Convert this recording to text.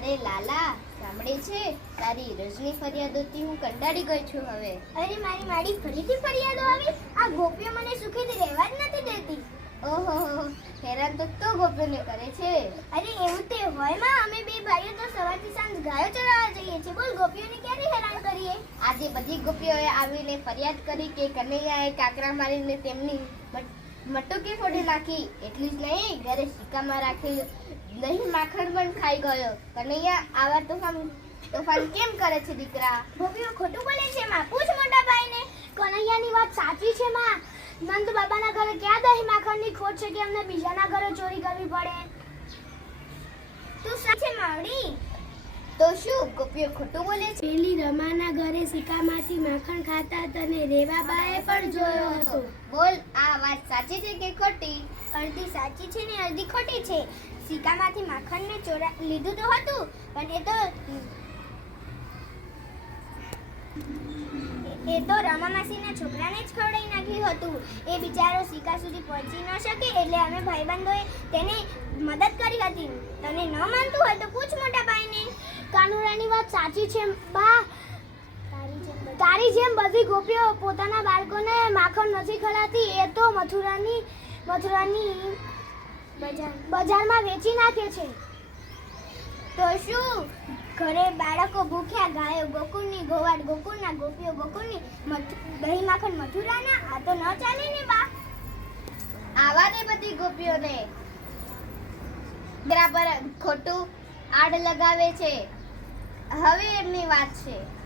અરે લાલા સાંભળે છે? તારી રજની ફરિયાદોથી હું કંટાળી ગઈ છું હવે. અરે મારી માડી ફરીથી ફરિયાદો આવી? આ ગોપીઓ મને સુખેથી રહેવા જ નથી દેતી. ઓહો હેરાન તો તો ગોપીઓને કરે છે. અરે એવું તે હોયમાં અમે બે ભાઈઓ તો સવારથી સાંજ ગાયો ચરાવવા જઈએ છીએ. બોલ ગોપીઓને ક્યારે હેરાન કરીએ? આજે બધી ગોપીઓએ આવીને ફરિયાદ કરી કે કનૈયાએ કાકરા મારીને તેમની મટ- મટુકી ફોડી નાખી. એટલું જ નહીં ઘરે સિક્કામાં રાખેલું દહીં માખણ પણ ખાઈ ગયો. કનૈયા આવા તોફાન તોફાન કેમ કરે છે દીકરા? ભોપીઓ ખોટું બોલે છે માં. પૂછ મોટા ભાઈને. કનૈયાની વાત સાચી છે માં. નંદ બાબાના ઘરે ક્યાં દહીં માખણની ખોટ છે કે અમને બીજાના ઘરે ચોરી કરવી પડે? તું સાચે માવડી તો શું ગોપીઓ ખોટું બોલે છે? પેલી રમાના ઘરે સિક્કામાંથી માખણ ખાતા તને રેવાબાએ પણ જોયો હતો. બોલ આ વાત સાચી છે કે ખોટી? અડધી સાચી છે ને અડધી ખોટી છે. સિક્કામાંથી માખણને ચોરા લીધું તો હતું પણ એ તો એ તો રમા માસીના છોકરાને જ ખવડાવી નાખ્યું હતું. એ બિચારો સિક્કા સુધી પહોંચી ન શકે એટલે અમે ભાઈબંધોએ તેને મદદ કરી હતી. તને ન માનતું હોય તો પૂછ કાનુરાની વાત સાચી છે, બા. તારી જેમ બધી ગોપીઓ પોતાના બાળકોને માખણ નથી ખવડાવતી, એ તો મથુરાની મથુરાની બજારમાં વેચી નાખે છે. તો શું? ઘરે બાળકો ભૂખ્યા, ગાયો ગોકુળની ગોવાડ ગોકુળના, ગોપીઓ ગોકુળની દહીં માખણ મથુરાના, આ તો ન ચાલે ને, બા. આવા દે બધી ગોપીઓને. પર ખોટું આડ લગાવે છે. હવે એમની વાત છે.